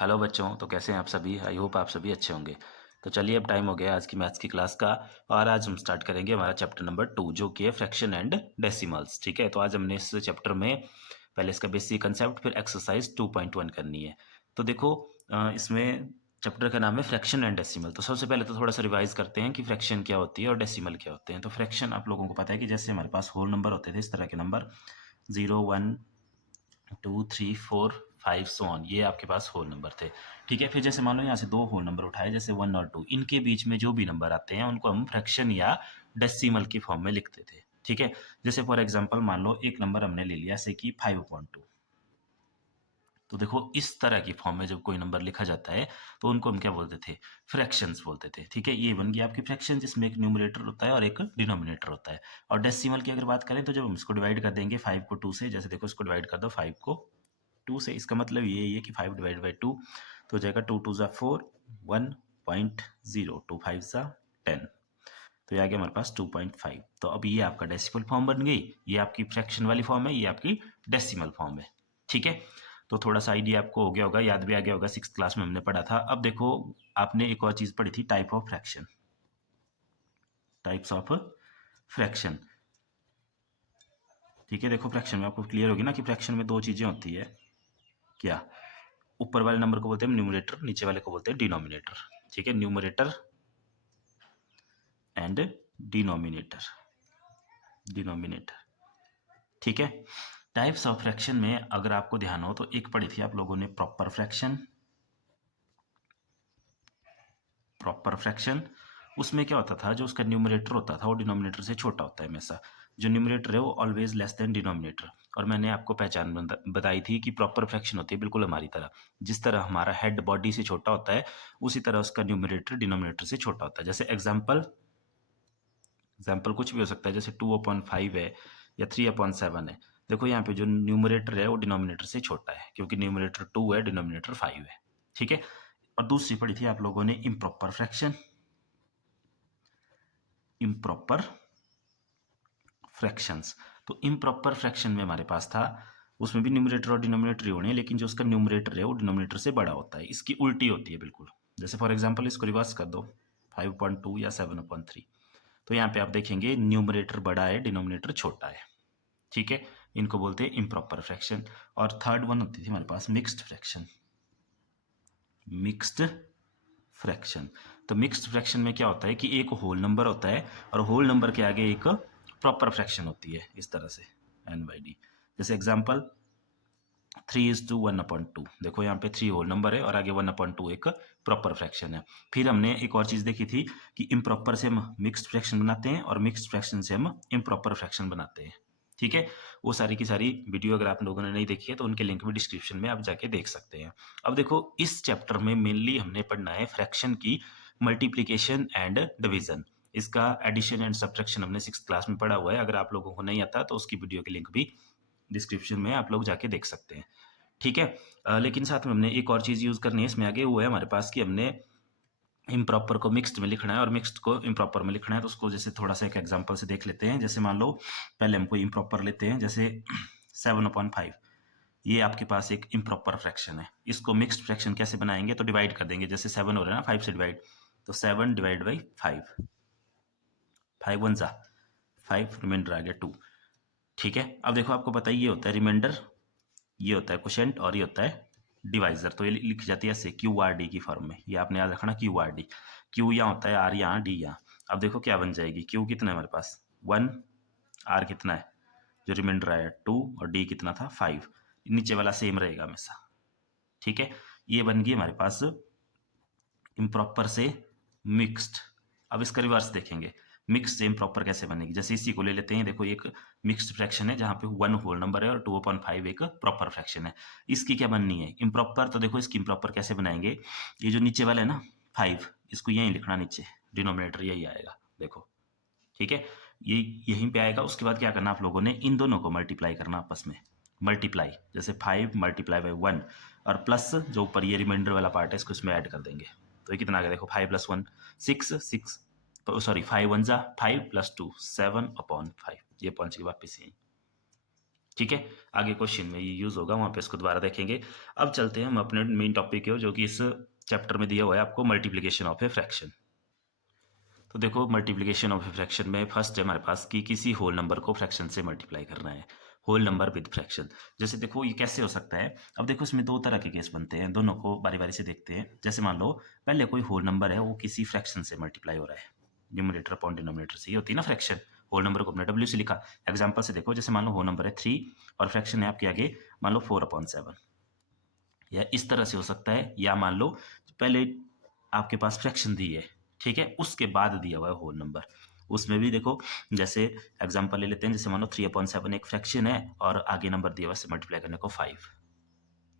Hello बच्चों, तो कैसे हैं आप सभी। आई होप आप सभी अच्छे होंगे। तो चलिए, अब टाइम हो गया आज की मैथ्स की क्लास का। और आज हम स्टार्ट करेंगे हमारा चैप्टर नंबर 2, जो कि है फ्रैक्शन एंड डेसिमल्स। ठीक है, तो आज हमने इस चैप्टर में पहले इसका बेसिक कंसेप्ट, फिर एक्सरसाइज 2.1 करनी है। तो देखो, इसमें चैप्टर का नाम है फ्रैक्शन एंड डेसिमल। तो सबसे पहले तो थोड़ा सा रिवाइज करते हैं कि फ्रैक्शन क्या होती है और डेसिमल क्या होते हैं। तो फ्रैक्शन आप लोगों को पता है कि जैसे हमारे पास होल नंबर होते थे, इस तरह के नंबर 0, 1, 2, 3, 4, 5 सो ऑन, ये आपके पास होल नंबर थे। ठीक है, फिर जैसे मान लो यहाँ से दो होल नंबर उठाए, जैसे 1 और 2, इनके बीच में जो भी नंबर आते हैं उनको हम फ्रैक्शन या डेसिमल की फॉर्म में लिखते थे। ठीक है, जैसे फॉर एग्जांपल मान लो एक नंबर हमने ले लिया जैसे कि 5/2। तो देखो, इस तरह की फॉर्म में जब कोई नंबर लिखा जाता है तो उनको हम क्या बोलते थे, फ्रैक्शंस बोलते थे। ठीक है, ये बन गई आपकी फ्रैक्शन, जिसमें एक न्यूमरेटर होता है और एक डिनोमिनेटर होता है। और डेसिमल की अगर बात करें तो जब हम इसको डिवाइड कर देंगे 5 को 2 से, जैसे देखो इसको डिवाइड कर दो 5 को 2 से, इसका मतलब ये है कि 5 डिवाइड बाई 2, तो हो जाएगा 2 2 ज़ा 4, 1.0, 2 5 ज़ा 10, तो ये आ गया हमारे पास 2.5। तो अब ये आपका डेसिमल फॉर्म बन गई, ये आपकी फ्रैक्शन वाली फॉर्म है, ये आपकी डेसिमल फॉर्म है। ठीक है, तो थोड़ा सा आइडिया आपको हो गया होगा, याद भी आ गया होगा, 6th क्लास में हमने पढ़ा था। अब देखो, आपने एक और चीज़ पढ़ी थी, type of fraction, types of fraction. ठीक है, देखो फ्रैक्शन में आपको क्लियर होगी ना कि फ्रैक्शन में दो चीज़ें होती है। क्या? ऊपर वाले नंबर को बोलते हैं न्यूमरेटर, नीचे वाले को बोलते हैं डिनोमिनेटर। ठीक है, न्यूमरेटर एंड डिनोमिनेटर, डिनोमिनेटर। ठीक है, टाइप्स ऑफ फ्रैक्शन में अगर आपको ध्यान हो तो एक पढ़ी थी आप लोगों ने प्रॉपर फ्रैक्शन। प्रॉपर फ्रैक्शन, उसमें क्या होता था, जो उसका न्यूमरेटर होता था वो डिनोमिनेटर से छोटा होता है हमेशा। जो न्यूमरेटर है वो ऑलवेज लेस देन डिनोमिनेटर। और मैंने आपको पहचान बताई थी कि प्रॉपर फ्रैक्शन होती है बिल्कुल हमारी तरह। जिस तरह हमारा हेड बॉडी से छोटा होता है, उसी तरह उसका न्यूमरेटर डिनोमिनेटर से छोटा होता है। जैसे एग्जाम्पल, एग्जाम्पल कुछ भी हो सकता है, जैसे 2/5 है या 3/7 है। देखो यहाँ पे जो न्यूमरेटर है वो डिनोमिनेटर से छोटा है, क्योंकि न्यूमरेटर 2 है, डिनोमिनेटर 5 है। ठीक है, और दूसरी पढ़ी थी आप लोगों ने इम्प्रॉपर फ्रैक्शन। इम्प्रॉपर फ्रैक्शंस, तो इम्प्रॉपर फ्रैक्शन में हमारे पास था, उसमें भी न्यूमरेटर और डिनोमिनेटर ही होने हैं, लेकिन जो उसका न्यूमरेटर है वो डिनोमिनेटर से बड़ा होता है, इसकी उल्टी होती है बिल्कुल। जैसे फॉर एग्जांपल इसको रिवर्स कर दो, 5.2 या 7/3, तो यहाँ पे आप देखेंगे न्यूमरेटर बड़ा है, डिनोमिनेटर छोटा है। ठीक है, इनको बोलते हैं इम्प्रॉपर फ्रैक्शन। और थर्ड वन होती थी हमारे पास मिक्स्ड फ्रैक्शन। मिक्स्ड फ्रैक्शन, तो मिक्स्ड फ्रैक्शन में क्या होता है कि एक होल नंबर होता है और होल नंबर के आगे एक प्रॉपर फ्रैक्शन होती है, इस तरह से n/d। जैसे एग्जांपल 3:1/2, देखो यहाँ पे 3 होल नंबर है और आगे 1/2 एक प्रॉपर फ्रैक्शन है। फिर हमने एक और चीज़ देखी थी कि इम्प्रॉपर से हम मिक्स्ड फ्रैक्शन बनाते हैं और मिक्स्ड फ्रैक्शन से हम इम्प्रॉपर फ्रैक्शन बनाते हैं। ठीक है, वो सारी की सारी वीडियो अगर आप लोगों ने नहीं देखी है तो उनके लिंक भी डिस्क्रिप्शन में आप जाके देख सकते हैं। अब देखो, इस चैप्टर में मेनली हमने पढ़ना है फ्रैक्शन की मल्टीप्लीकेशन एंड डिवीजन। इसका एडिशन एंड सब्ट्रैक्शन हमने 6th क्लास में पढ़ा हुआ है, अगर आप लोगों को नहीं आता तो उसकी वीडियो के लिंक भी डिस्क्रिप्शन में आप लोग जाके देख सकते हैं। ठीक है, लेकिन साथ में हमने एक और चीज़ यूज़ करनी है इसमें आगे, वो है हमारे पास कि हमने इम्प्रॉपर को मिक्स्ड में लिखना है और मिक्स्ड को इम्प्रॉपर में लिखना है। तो उसको जैसे थोड़ा सा एक एग्जांपल से देख लेते हैं। जैसे मान लो पहले हम कोई इम्प्रॉपर लेते हैं, जैसे 7/5, ये आपके पास एक इम्प्रॉपर फ्रैक्शन है। इसको मिक्स्ड फ्रैक्शन कैसे बनाएंगे, तो डिवाइड कर देंगे, जैसे 7 हो रहा है ना 5 से डिवाइड, तो 7 डिवाइड बाई 5, 5 1 ज़ा 5, रिमाइंडर आ गया 2। ठीक है, अब देखो आपको पता ही ये होता है रिमाइंडर, ये होता है क्वोशेंट और ये होता है डिवाइजर। तो ये लिखी जाती है ऐसे QRD की फॉर्म में, ये आपने याद रखना QRD। Q यहाँ होता है, R यहाँ, D यहाँ। अब देखो क्या बन जाएगी, Q कितना है हमारे पास 1, R कितना है जो रिमाइंडर आया 2, और D कितना था 5, नीचे वाला सेम रहेगा हमेशा। ठीक है, ये बन गई हमारे पास इम्प्रॉपर से मिक्स्ड। अब इसका रिवर्स देखेंगे, मिक्स से इम्प्रॉपर कैसे बनेगी। जैसे इसी को ले लेते हैं, देखो एक मिक्स्ड फ्रैक्शन है जहाँ पे 1 होल नंबर है और 2/5 एक प्रॉपर फ्रैक्शन है। इसकी क्या बननी है, इम्प्रॉपर। तो देखो इसकी इम्प्रॉपर कैसे बनाएंगे, ये जो नीचे वाला है ना 5, इसको यहीं लिखना, नीचे डिनोमिनेटर यही आएगा, देखो। ठीक है, ये यहीं पे आएगा। उसके बाद क्या करना आप लोगों ने, इन दोनों को मल्टीप्लाई करना आपस में, मल्टीप्लाई, जैसे 5 मल्टीप्लाई बाई 1, और प्लस जो ऊपर ये रिमाइंडर वाला पार्ट है इसको इसमें ऐड कर देंगे। तो ये कितना आ गया, देखो 5 + 1 6, 6 सॉरी 5 1 ज़ा 5 + 2 7/5, ये पहुंच गई वापस यहीं। ठीक है, आगे क्वेश्चन में ये यूज़ होगा, वहाँ पे इसको दोबारा देखेंगे। अब चलते हैं हम अपने मेन टॉपिक की ओर, जो कि इस चैप्टर में दिया हुआ है आपको, मल्टीप्लिकेशन ऑफ ए फ्रैक्शन। तो देखो मल्टीप्लिकेशन ऑफ ए फ्रैक्शन में फर्स्ट है हमारे पास कि किसी होल नंबर को फ्रैक्शन से मल्टीप्लाई करना है, होल नंबर विद फ्रैक्शन। जैसे देखो ये कैसे हो सकता है, अब देखो इसमें दो तरह के केस बनते हैं, दोनों को बारी बारी से देखते हैं। जैसे मान लो पहले कोई होल नंबर है, वो किसी फ्रैक्शन से मल्टीप्लाई हो रहा है, न्यूमरेटर अपॉन डिनोमिनेटर से, ये होती है ना फ्रैक्शन। होल नंबर को अपने डब्ल्यू से लिखा। एग्जाम्पल से देखो, जैसे मान लो होल नंबर है 3 और फ्रैक्शन है आपके आगे मान लो 4/7, या इस तरह से हो सकता है, या मान लो पहले आपके पास फ्रैक्शन दी है, ठीक है, उसके बाद दिया हुआ है होल नंबर। उसमें भी देखो, जैसे एग्जांपल ले लेते हैं, जैसे मान लो 3/7 एक फ्रैक्शन है और आगे नंबर दिया हुआ है मल्टीप्लाई करने को 5,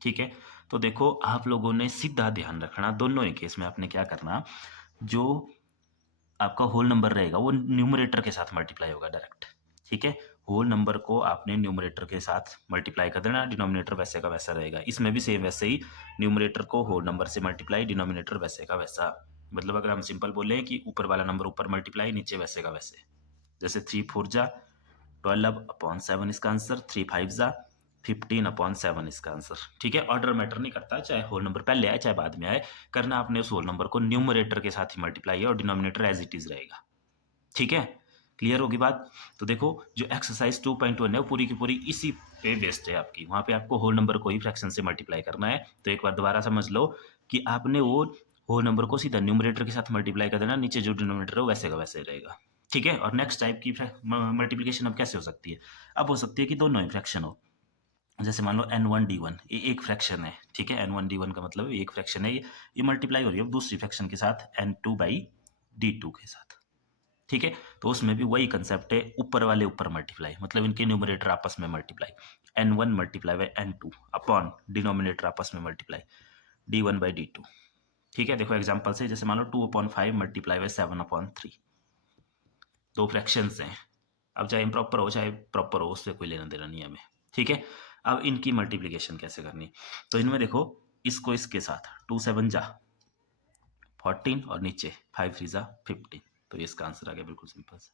ठीक है। तो देखो आप लोगों ने सीधा ध्यान रखना, दोनों ही केस में आपने क्या करना, जो आपका होल नंबर रहेगा वो न्यूमरेटर के साथ मल्टीप्लाई होगा डायरेक्ट, ठीक है। होल नंबर को आपने न्यूमरेटर के साथ मल्टीप्लाई कर देना, डिनोमिनेटर वैसे का वैसा रहेगा। इसमें भी सेम वैसे ही, न्यूमरेटर को होल नंबर से मल्टीप्लाई, डिनोमिनेटर वैसे का वैसा। मतलब अगर हम सिंपल बोले कि ऊपर वाला नंबर ऊपर मल्टीप्लाई, नीचे वैसे का वैसे। जैसे 3×4=12/7 इसका आंसर, 3×5=15/7 इसका आंसर, ठीक है। ऑर्डर मैटर नहीं करता, चाहे होल नंबर पहले आए चाहे बाद में आए, करना आपने उस होल नंबर को न्यूमरेटर के साथ ही मल्टीप्लाई है और डिनोमिनेटर एज इट इज रहेगा, ठीक है। क्लियर होगी बात। तो देखो जो एक्सरसाइज 2.1 है वो पूरी की पूरी इसी पे बेस्ड है आपकी, वहां पे आपको होल नंबर को ही फ्रैक्शन से मल्टीप्लाई करना है। तो एक बार दोबारा समझ लो कि आपने वो होल नंबर को सीधा न्यूमरेटर के साथ मल्टीप्लाई कर देना, नीचे जो डिनोमिनेटर है वो वैसे का वैसे रहेगा, ठीक है। और नेक्स्ट टाइप की मल्टीप्लिकेशन अब कैसे हो सकती है, अब हो सकती है कि दोनों ही फ्रैक्शन हो। जैसे मान लो n1d1 ये एक फ्रैक्शन है, ठीक है, n1d1 का मतलब एक फ्रैक्शन है, ये मल्टीप्लाई हो रही है दूसरी फ्रैक्शन के साथ n2/d2 के साथ, ठीक है। तो उसमें भी वही कंसेप्ट है, ऊपर वाले ऊपर मल्टीप्लाई, मतलब इनके न्यूमरेटर आपस में multiply, n1 multiply by n2 upon denominator आपस में मल्टीप्लाई d1/d2, ठीक है। देखो एग्जांपल से, जैसे मान लो 2/5 मल्टीप्लाई बाई 7/3, दो फ्रैक्शंस हैं। अब चाहे इम्प्रॉपर हो चाहे प्रॉपर हो, उससे कोई लेना देना नहीं है हमें, ठीक है। अब इनकी मल्टीप्लिकेशन कैसे करनी, तो इनमें देखो इसको इसके साथ 2×7=14 और नीचे 5×3=15, तो ये इसका आंसर आ गया, बिल्कुल सिंपल सा,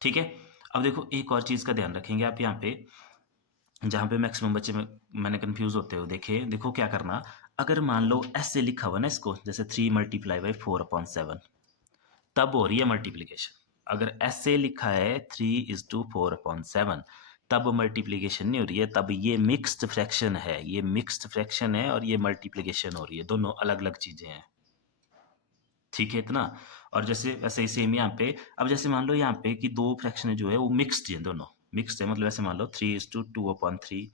ठीक है। अब देखो एक और चीज़ का ध्यान रखेंगे आप यहाँ पे, जहाँ पे मैक्सिमम बच्चे में मैंने कंफ्यूज होते हुए देखे, देखो क्या करना, अगर मान लो ऐसे लिखा हुआ ना इसको, जैसे 3×4/7, तब हो रही है मल्टीप्लिकेशन। अगर ऐसे लिखा है 3:4/7, तब मल्टीप्लिकेशन नहीं हो रही है, तब ये मिक्स्ड फ्रैक्शन है, ये मिक्स्ड फ्रैक्शन है और ये मल्टीप्लिकेशन हो रही है, दोनों अलग अलग चीजें हैं, ठीक है इतना। और जैसे वैसे ही सेम यहाँ पे, अब जैसे मान लो यहाँ पे कि दो फ्रैक्शन जो है वो मिक्स्ड है, दोनों मिक्स्ड है, मतलब ऐसे मान लो 3:2/3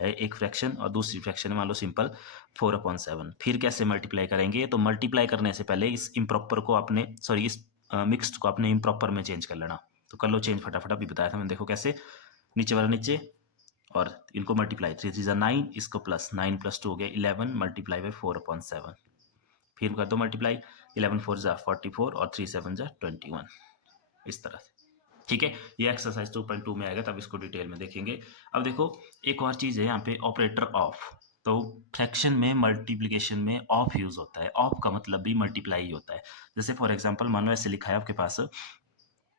है एक फ्रैक्शन, और दूसरी फ्रैक्शन है मान लो सिंपल 4/7। फिर कैसे मल्टीप्लाई करेंगे, तो मल्टीप्लाई करने से पहले इस इम्प्रॉपर को आपने, सॉरी इस मिक्स्ड को आपने इम्प्रॉपर में चेंज कर लेना। तो कर लो चेंज फटाफट, अभी बताया था मैंने, देखो कैसे, नीचे वाला नीचे और इनको मल्टीप्लाई, 3×3=9, इसको प्लस 9 + 2 हो गया 11 मल्टीप्लाई बाई 4/7, फिर कर दो मल्टीप्लाई, 11×4=44 और 3×7=21, इस तरह से, ठीक है। ये एक्सरसाइज 2.2 में आएगा, तब इसको डिटेल में देखेंगे। अब देखो एक और चीज़ है यहाँ पे, ऑपरेटर ऑफ। तो फ्रैक्शन में मल्टीप्लिकेशन में ऑफ यूज होता है, ऑफ का मतलब भी मल्टीप्लाई ही होता है। जैसे फॉर एग्जांपल मान लो ऐसे लिखा है आपके पास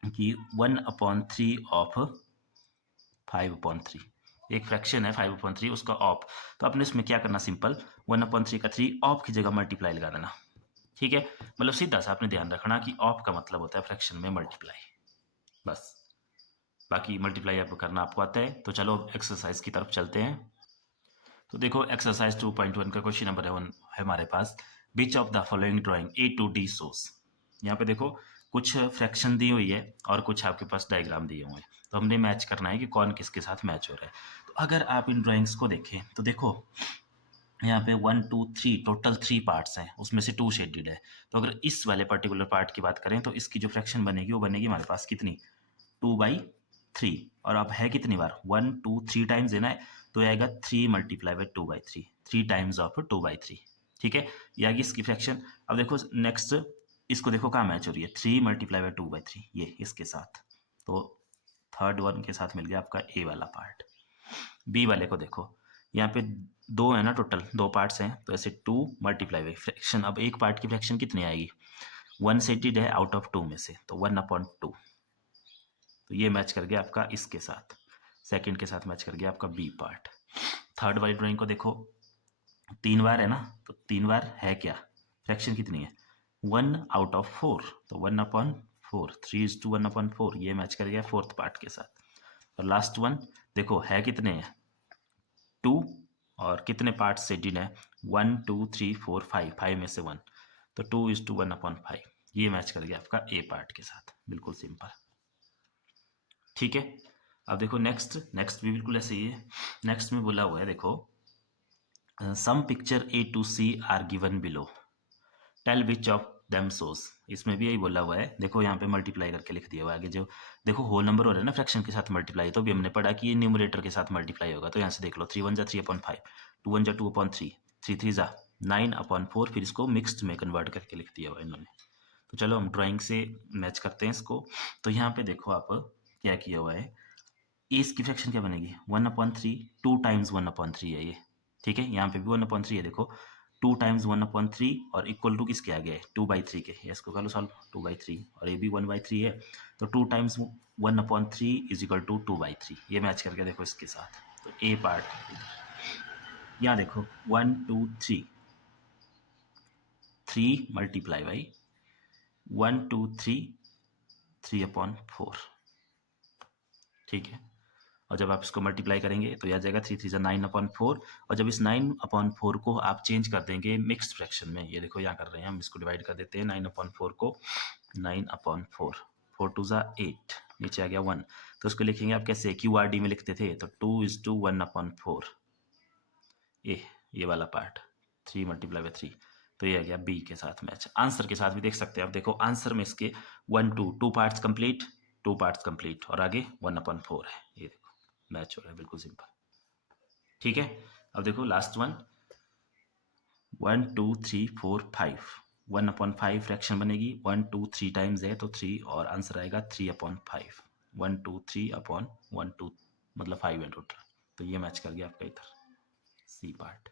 कि 1/3 ऑफ 5/3, एक फ्रैक्शन है 5/3 उसका ऑफ, तो आपने इसमें क्या करना, सिंपल 1/3 का 3 ऑफ की जगह मल्टीप्लाई लगा देना, ठीक है। मतलब सीधा सा आपने ध्यान रखना कि ऑफ का मतलब होता है फ्रैक्शन में मल्टीप्लाई, बस। बाकी मल्टीप्लाई आपको करना आपको आता है। तो चलो एक्सरसाइज की तरफ चलते हैं। तो देखो एक्सरसाइज 2.1 का क्वेश्चन नंबर 1 है हमारे पास, which of the following drawing A to D source. यहाँ पे देखो कुछ फ्रैक्शन दी हुई है और कुछ आपके पास डायग्राम दिए हुए हैं, तो हमने मैच करना है कि कौन किसके साथ मैच हो रहा है। तो अगर आप इन ड्राइंग्स को देखें तो देखो यहाँ पे 1 2 3 टोटल 3 पार्ट्स हैं, उसमें से 2 शेडेड है। तो अगर इस वाले पर्टिकुलर पार्ट की बात करें तो इसकी जो फ्रैक्शन बनेगी वो बनेगी हमारे पास कितनी, 2/3। और अब है कितनी बार, 1 2 3 टाइम्स देना है, तो आएगा 3 मल्टीप्लाई बाई 2/3, 3 टाइम्स ऑफ 2/3, ठीक है। ये आएगी इसकी फ्रैक्शन। अब देखो नेक्स्ट, इसको देखो कहाँ मैच हो रही है, 3 मल्टीप्लाई बाई 2/3 ये इसके साथ, तो थर्ड वन के साथ मिल गया आपका ए वाला पार्ट। बी वाले को देखो, यहाँ पे दो है ना, टोटल 2 पार्ट्स हैं, तो ऐसे 2 मल्टीप्लाई बाई फ्रैक्शन, अब एक पार्ट की फ्रैक्शन कितनी आएगी, 1 सेटेड है आउट ऑफ 2 में से, तो 1/2, तो ये मैच कर गया आपका इसके साथ। सेकंड के साथ मैच कर गया आपका बी पार्ट। थर्ड वाली ड्राइंग को देखो, 3 बार है ना, तो 3 बार है क्या, फ्रैक्शन कितनी है 1 आउट ऑफ 4, तो 1/4, 3:1/4, ये मैच कर गया फोर्थ पार्ट के साथ। और लास्ट वन देखो है कितने हैं 2, और कितने पार्ट से डिड है 1 2 3 4 5, 5 में से 1, तो 2:1/5, ये मैच कर गया आपका ए पार्ट के साथ, बिल्कुल सिंपल। ठीक है, अब देखो नेक्स्ट भी बिल्कुल ऐसे ही है। नेक्स्ट में बोला हुआ है देखो, some picture A to C are given below, tell which of them shows. इसमें भी यही बोला हुआ है, देखो यहाँ पे मल्टीप्लाई करके लिख दिया हुआ है आगे, जो देखो होल नंबर हो रहा है ना फ्रैक्शन के साथ मल्टीप्लाई, तो भी हमने पढ़ा कि ये न्यूमरेटर के साथ मल्टीप्लाई होगा, तो यहाँ से देख लो 3 1 जा 3/5, 2 1 जा 2/3, 3 3 जा 9/4, फिर इसको मिक्स्ड में कन्वर्ट करके लिख दिया हुआ है इन्होंने। तो चलो हम ड्राइंग से मैच करते हैं इसको। तो यहाँ पे देखो आप क्या किया हुआ है, ए इसकी फ्रैक्शन क्या बनेगी 1/3, 2 टाइम्स 1/3 है ये, ठीक है, यहाँ पे भी 1/3 है, देखो 2 टाइम्स 1/3 और इक्वल टू किसके आ गया है 2/3 के, इसको कर लो सॉल्व 2/3, और ये भी 1/3 है, तो 2 टाइम्स 1/3 इज इक्वल टू 2/3, ये मैच करके देखो इसके साथ। तो ए पार्ट यहाँ देखो 1 2 3, 3 मल्टीप्लाई बाई 1 2 3, 3/4, ठीक है, और जब आप इसको मल्टीप्लाई करेंगे तो यह आ जाएगा 3 3 9/4, और जब इस 9/4 को आप चेंज कर देंगे मिक्स्ड फ्रैक्शन में, ये देखो यहाँ कर रहे हैं हम, इसको डिवाइड कर देते हैं 9/4 को 9/4, 4 2 8, नीचे आ गया 1, तो उसको लिखेंगे आप कैसे QRD में लिखते थे, तो 2:1/4, ये वाला पार्ट 3 × 3, तो ये आ गया बी के साथ मैच। आंसर के साथ भी देख सकते हैं आप, देखो आंसर में इसके 1 2 पार्ट्स कंप्लीट, 2 पार्ट्स कंप्लीट, और आगे 1/4 है, ये देखो मैच हो रहा है, बिल्कुल सिंपल। ठीक है, अब देखो लास्ट वन 1 2 3 4 5, 1/5 फ्रैक्शन बनेगी, 1 2 3 टाइम्स है तो 3, और आंसर आएगा 3/5, 1 2 3/1 2, मतलब 5 है टोटल, तो ये मैच कर गया आपका इधर सी पार्ट।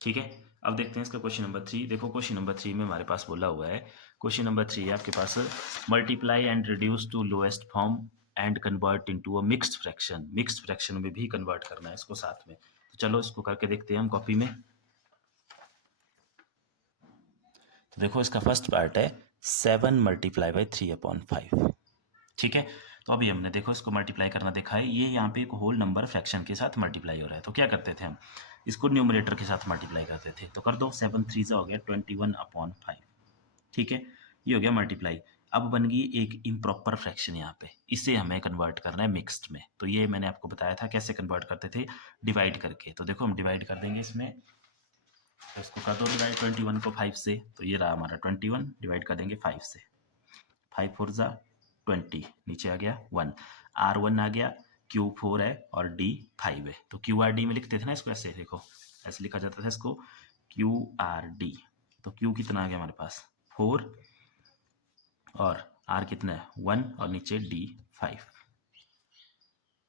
ठीक है, अब देखते हैं इसका क्वेश्चन नंबर 3। देखो क्वेश्चन नंबर 3 में हमारे पास बोला हुआ है, क्वेश्चन नंबर 3 है आपके पास, multiply and reduce to lowest form and convert into a mixed fraction, mixed fraction में भी कन्वर्ट करना है इसको साथ में, तो चलो इसको करके देखते हैं हम कॉपी में। तो देखो इसका फर्स्ट पार्ट है 7 मल्टीप्लाई बाई 3/5, ठीक है, तो अभी हमने देखो इसको मल्टीप्लाई करना देखा है, ये यहाँ पे एक होल नंबर फ्रैक्शन के साथ मल्टीप्लाई हो रहा है, तो क्या करते थे हम, इसको न्यूमरेटर के साथ मल्टीप्लाई करते थे, तो कर दो 7 3 हो गया 21/5, ठीक है, ये हो गया मल्टीप्लाई। अब बन गई एक इम्प्रॉपर फ्रैक्शन यहाँ पे, इसे हमें कन्वर्ट करना है मिक्स्ड में, तो ये मैंने आपको बताया था कैसे कन्वर्ट करते थे, डिवाइड करके, तो देखो हम डिवाइड कर देंगे इसमें, तो इसको कर दो डिवाइड 21 को 5 से, तो ये रहा हमारा 21, डिवाइड कर देंगे 5 से, 5 4 जा 20, नीचे आ गया 1, R1 आ गया, Q 4 है और D 5 है, तो QRD में लिखते थे ना इसको, ऐसे देखो ऐसे लिखा जाता था इसको QRD, तो Q कितना आ गया हमारे पास 4, और R कितना है 1, और नीचे D 5,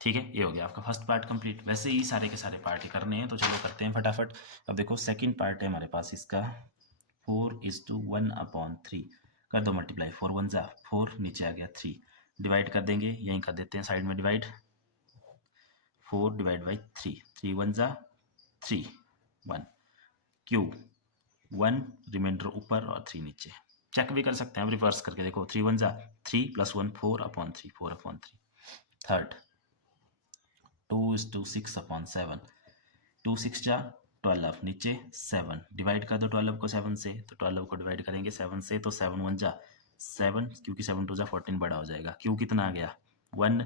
ठीक है, ये हो गया आपका फर्स्ट पार्ट कंप्लीट। वैसे ही सारे के सारे पार्ट ही करने हैं, तो चलो करते हैं फटाफट। अब देखो सेकंड पार्ट है हमारे पास इसका 4:1/3, कर दो मल्टीप्लाई, 4 1 जा 4, नीचे आ गया 3, डिवाइड कर देंगे, यहीं कर देते हैं साइड में डिवाइड, 4 डिवाइड बाई 3, 3 1 जा 3 1, Q 1 रिमाइंडर ऊपर और 3 नीचे, चेक भी कर सकते हैं हम रिवर्स करके, देखो 3 1 जा 3 + 1 4/3, 4/3, थर्ड 2:6/7, 2 6 जा 12, नीचे 7, डिवाइड कर दो 12 को 7 से, तो 12 को डिवाइड करेंगे 7 से, तो 7 1 जा 7, क्योंकि 7 2 जा 14 बड़ा हो जाएगा, क्यों कितना आ गया 1,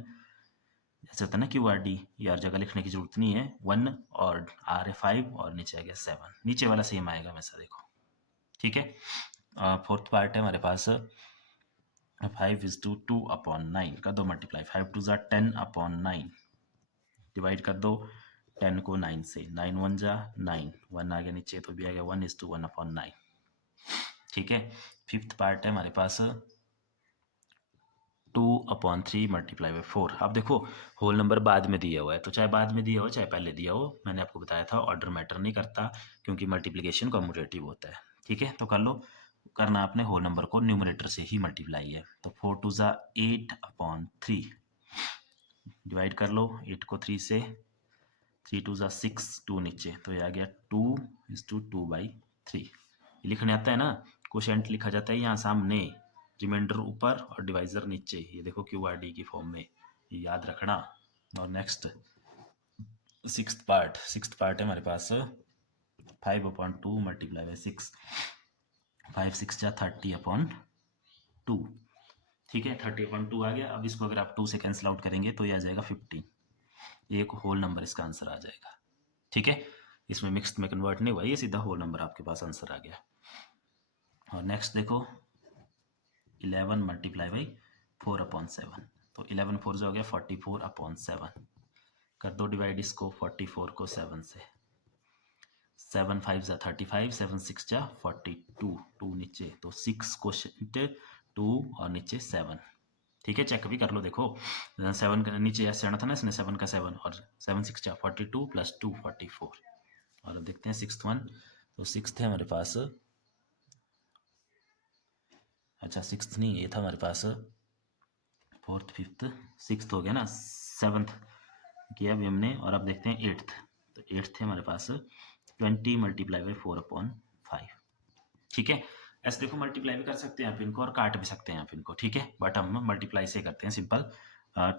ऐसा होता है ना QRD, ये हर जगह लिखने की जरूरत नहीं है, 1 और R है 5, और नीचे आ गया 7, नीचे वाला सेम आएगा वैसा देखो, ठीक है। फोर्थ पार्ट है हमारे पास 5:2/9, कर दो मल्टीप्लाई, 5 2 जा 10/9, डिवाइड कर दो 10 को 9 से, 9 1 जा 9, 1 आ गया नीचे, तो भी आ गया 1:1/9, ठीक है। फिफ्थ पार्ट है हमारे पास 2/3 मल्टीप्लाई बाई 4। अब देखो होल नंबर बाद में दिया हुआ है, तो चाहे बाद में दिया हो चाहे पहले दिया हो, मैंने आपको बताया था ऑर्डर मैटर नहीं करता, क्योंकि मल्टीप्लिकेशन कम्यूटेटिव होता है, ठीक है, तो कर लो, करना आपने होल नंबर को न्यूमरेटर से ही मल्टीप्लाई है, तो 4 2 जा 8/3, डिवाइड कर लो 8 को 3 से, 3 2 ज़ा 6, 2 नीचे, तो ये आ गया 2:2/3। लिखने आता है ना, कोशेंट लिखा जाता है यहाँ सामने, रिमाइंडर ऊपर और डिवाइजर नीचे। ये देखो QRD की फॉर्म में, ये याद रखना। और नेक्स्ट सिक्स्थ पार्ट है हमारे पास 5/2 मल्टीप्लाई बाई 6, 5 6 जा 30/2। ठीक है, 30/2 आ गया। अब इसको अगर आप 2 से कैंसिल आउट करेंगे तो ये आ जाएगा 15। ये एक होल नंबर इसका आंसर आ जाएगा। ठीक है, इसमें मिक्स्ड में कन्वर्ट नहीं हुआ, ये सीधा होल नंबर आपके पास आंसर आ गया। और नेक्स्ट देखो 11 मल्टीप्लाई बाई 4/7, तो 11 4 हो गया 44/7। कर दो डिवाइड इसको 44 को 7 से, 7 5 जा 35, 7 6 जा 42, 2 नीचे, तो 6 क्वोशेंट 2 और नीचे 7। ठीक है, चेक भी कर लो, देखो 7 का नीचे ऐसे आना था ना, इसने 7 का 7 और 7 6 जा 42 + 2 44। और अब देखते हैं सिक्स्थ वन, तो सिक्स्थ है हमारे पास, अच्छा सिक्स्थ नहीं, ये था हमारे पास फोर्थ फिफ्थ, सिक्स्थ हो गया ना, सेवन्थ किया अभी हमने। और अब देखते हैं एट्थ, तो एट्थ है हमारे पास 20 मल्टीप्लाई बाई 4/5। ठीक है, ऐसे देखो मल्टीप्लाई भी कर सकते हैं आप इनको और काट भी सकते हैं आप इनको। ठीक है, बट हम मल्टीप्लाई से करते हैं सिंपल।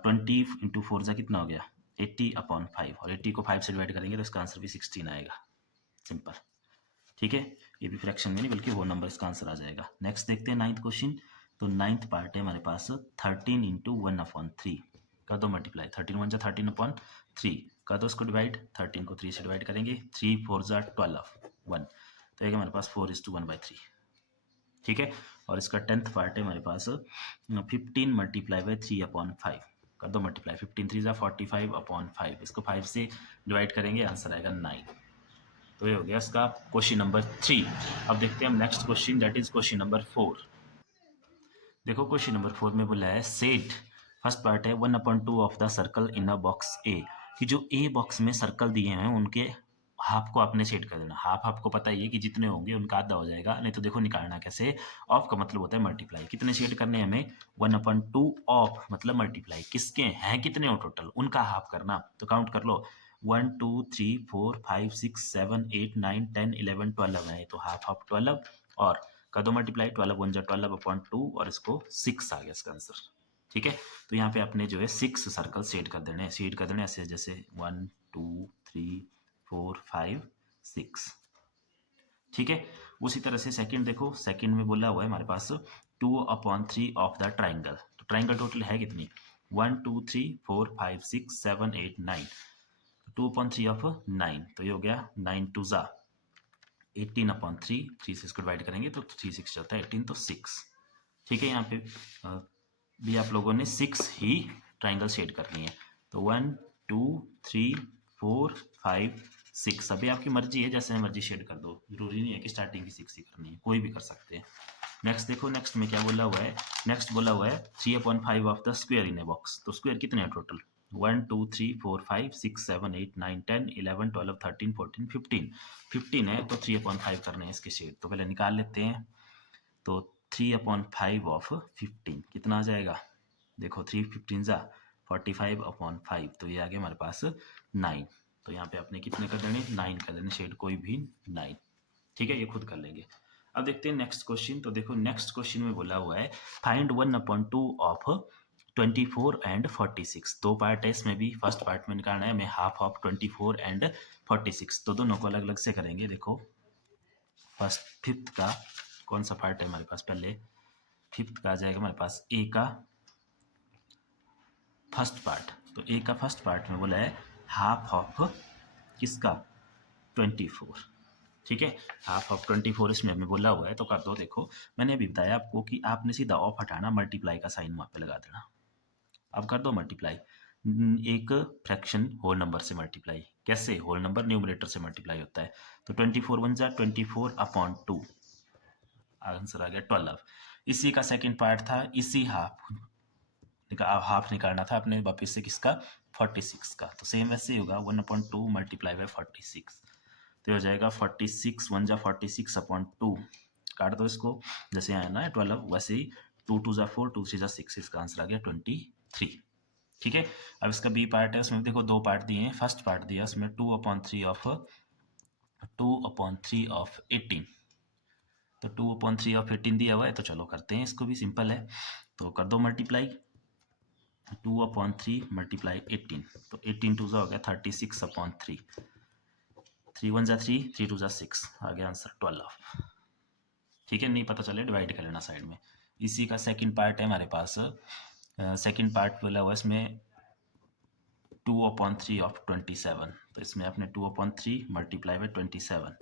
20 × 4 जा कितना हो गया 80/5, और 80 को 5 से डिवाइड करेंगे तो इसका आंसर भी 16 आएगा, सिंपल। ठीक है, ये भी फ्रैक्शन में नहीं बल्कि होल नंबर इसका आंसर आ जाएगा। नेक्स्ट देखते हैं नाइन्थ क्वेश्चन, तो नाइन्थ पार्ट है हमारे पास 13 × 1/3। कर दो मल्टीप्लाई, 13 1 जा 13/3, कर दो इसको डिवाइड, 13 को 3 से डिवाइड करेंगे, 3 4 जा 12, 1, तो ये हमारे पास 4:1/3। ठीक है, और इसका 10th पार्ट है हमारे पास 15 मल्टीप्लाई बाई 3/5। कर दो मल्टीप्लाई, 15 3 जा 45/5, इसको 5 से डिवाइड करेंगे, आंसर आएगा 9। तो ये हो गया इसका क्वेश्चन नंबर 3। अब देखते हैं हम next question, that is question number 4। देखो क्वेश्चन नंबर 4 में बोला है सेट, फर्स्ट पार्ट है 1/2 of the circle in a box A, कि जो ए बॉक्स में सर्कल दिए हैं उनके हाफ को आपने सेट कर देना। हाफ आपको पता ही है कि जितने होंगे उनका आधा हो जाएगा, नहीं तो देखो निकालना कैसे, ऑफ का मतलब होता है मल्टीप्लाई। कितने शेड करने हैं हमें 1/2 ऑफ, मतलब मल्टीप्लाई किसके हैं, कितने हो टोटल, उनका हाफ करना। तो काउंट कर लो 1 2 3 4 5 6 7 8 9 10 11 12 है, तो हाफ ऑफ 12 और कर दो मल्टीप्लाई, 12 1 जा 12/2 और इसको 6 आ गया इसका आंसर। ठीक है, तो यहाँ पे आपने जो है 6 सर्कल सेट कर देने, ऐसे जैसे 1 2 3 4 5 6। ठीक है, उसी तरह से सेकंड देखो, सेकंड में बोला हुआ है हमारे पास 2/3 ऑफ द ट्राइंगल। तो ट्राइंगल टोटल है कितनी 1 2 3 4 5 6 7 8 9, 2/3 ऑफ 9, तो ये हो गया 9 2 जा 18/3, 3 से इसको डिवाइड करेंगे तो 3 6 जाता है 18, तो 6। ठीक है, यहाँ पे भी आप लोगों ने 6 ही ट्राइंगल शेड करनी है। तो 1 2 3 4 5 6, अभी आपकी मर्जी है, जैसे मर्जी शेड कर दो, जरूरी नहीं है कि स्टार्टिंग की 6 ही करनी है, कोई भी कर सकते हैं। नेक्स्ट देखो, नेक्स्ट में क्या बोला हुआ है, नेक्स्ट बोला हुआ है 3/5 of the square in a box. तो स्क्वायर कितने हैं टोटल 1 2 3 4 5 6 7 8 9 10 11 12 13 14 15, 15 है, तो 3/5 करने हैं इसके शेड। तो पहले निकाल लेते हैं, तो 3/5 ऑफ 15 कितना आ जाएगा, देखो 3 15 जा 45/5, तो ये आ गया हमारे पास 9। तो यहाँ पे आपने कितने कर देने 9 कर देने, शेड कोई भी 9। ठीक है, ये खुद कर लेंगे। अब देखते हैं नेक्स्ट क्वेश्चन, तो देखो नेक्स्ट क्वेश्चन में बोला हुआ है फाइंड 1/2 ऑफ 24 एंड 46। दो पार्ट है इसमें भी, फर्स्ट पार्ट में निकालना है हमें हाफ ऑफ 24 एंड 46, तो दोनों को अलग अलग से करेंगे। देखो फर्स्ट फिफ्थ का कौन सा पार्ट है हमारे पास, पहले फिफ्थ का आ जाएगा हमारे पास ए का फर्स्ट पार्ट। तो ए का फर्स्ट पार्ट में बोला है हाफ ऑफ किसका 24। ठीक है, हाफ ऑफ 24 इसमें हमें बोला हुआ है, तो कर दो। देखो मैंने अभी बताया आपको कि आपने सीधा ऑफ हटाना, मल्टीप्लाई का साइन वहाँ पे लगा देना। अब कर दो मल्टीप्लाई, एक फ्रैक्शन होल नंबर से मल्टीप्लाई, कैसे, होल नंबर न्यूमरेटर से मल्टीप्लाई होता है। तो 24 1 जा 24/2, आंसर आ गया 12। इसी का सेकंड पार्ट था, इसी हाफ निकालना था अपने वापस से किसका 46 का। तो सेम वैसे ही होगा 1/2 मल्टीप्लाई बाई 46, तो हो जाएगा 46 1 जा 46/2, काट दो इसको, जैसे यहाँ ना है 12 वैसे ही 2 2 जा 4 2 3 जा 6, इसका आंसर आ गया 23। ठीक है। अब इसका बी पार्ट है, उसमें देखो दो पार्ट दिए हैं। फर्स्ट पार्ट दिया उसमें 2/3 ऑफ 18, तो 2/3 ऑफ 18 दिया हुआ है, तो चलो करते हैं इसको भी, सिंपल है। तो कर दो मल्टीप्लाई, 2/3 मल्टीप्लाई 18, तो 18 टू हो गया 36/3, 3 1 जा 3, 3 2 जा 6, आ गया आंसर 12। ठीक है, नहीं पता चले डिवाइड कर लेना साइड में। इसी का सेकंड पार्ट है हमारे पास। सेकंड पार्ट बोला हुआ इसमें 2/3 ऑफ 27, तो इसमें आपने 2/3 मल्टीप्लाई बाई 27,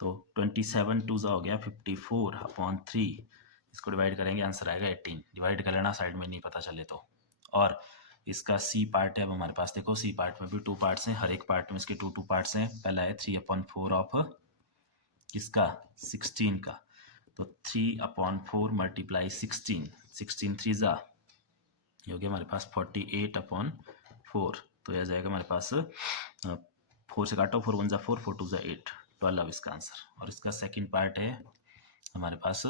तो 27 टू हो गया 54/3, इसको डिवाइड करेंगे आंसर आएगा 18। डिवाइड कर लेना साइड में, नहीं पता चले तो। और इसका सी पार्ट है अब हमारे पास, देखो सी पार्ट में भी 2 पार्ट्स हैं, हर एक पार्ट में इसके 2 पार्ट्स हैं। पहला है 3/4 ऑफ किसका, 16 का, तो 3/4 मल्टीप्लाई 16, 16 3 जा, ये हो गया हमारे पास 48/4, तो यह जाएगा हमारे पास 4 से काटो, 4 1 जा 4, 4 2 जा 8, 12 इसका आंसर। और इसका सेकंड पार्ट है हमारे पास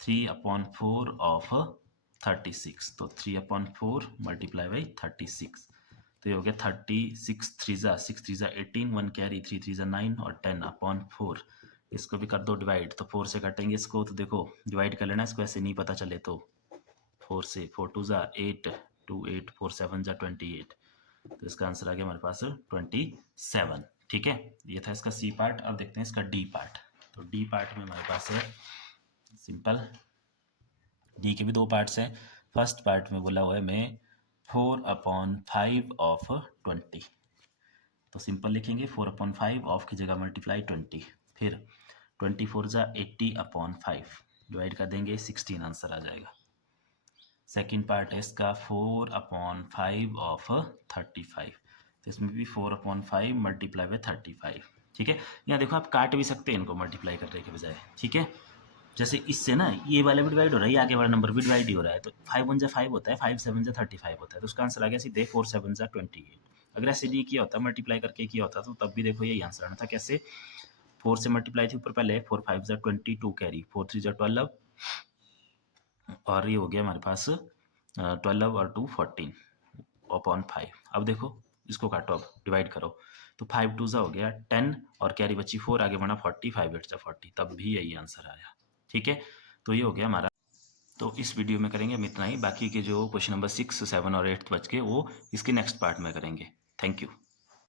3/4 ऑफ 36, तो 3/4 मल्टीप्लाई बाई 36, तो ये हो गया 36 3 जा 6 3 जा 18, 1 कैरी, 3 3 जा 9 और 10/4, इसको भी कर दो डिवाइड, तो 4 से काटेंगे इसको, तो देखो डिवाइड कर लेना इसको, ऐसे नहीं पता चले तो। 4 से 4 2 जा 8, 2 8, 4 7 जा 28, तो इसका आंसर आ गया हमारे पास 27। ठीक है, ये था इसका सी पार्ट। अब देखते हैं इसका डी पार्ट। तो डी पार्ट में हमारे पास है सिंपल, डी के भी 2 पार्ट्स हैं। फर्स्ट पार्ट में बोला हुआ है मैं 4/5 ऑफ 20, तो सिंपल लिखेंगे 4/5 ऑफ की जगह मल्टीप्लाई 20, फिर 24 जा 80/5, डिवाइड कर देंगे 16, आंसर आ जाएगा। सेकेंड पार्ट है इसका 4/5 ऑफ 35, तो इसमें भी 4/5 मल्टीप्लाई बाई 35। ठीक है, यहाँ देखो आप काट भी सकते हैं इनको मल्टीप्लाई करने के बजाय। ठीक है, जैसे इससे ना ये वाला भी डिवाइड हो रहा है, ये आगे वाला नंबर भी डिवाइड ही हो रहा है, तो 5 1 जा 5 होता है, 5 7 जा 35 होता है, तो उसका आंसर आ गया सीधे 4 7 जा 28। अगर ऐसे डी किया होता, मल्टीप्लाई करके किया होता, तो तब भी देखो यही आंसर आना था। कैसे, 4 से मल्टीप्लाई थी ऊपर पहले, 4 5 जा 22 कैरी, 4 3 जा 12, और ये हो गया हमारे पास 12 और 2 14/5। अब देखो इसको काटो, अब डिवाइड करो, तो 5 2 हो गया 10, और कैरी बची 4, आगे बढ़ा 40, 5 8 जा 40, तब भी यही आंसर आया। ठीक है, तो ये हो गया हमारा। तो इस वीडियो में करेंगे हम इतना ही, बाकी के जो क्वेश्चन नंबर 6 7 और 8 बच के वो इसके नेक्स्ट पार्ट में करेंगे। Thank you.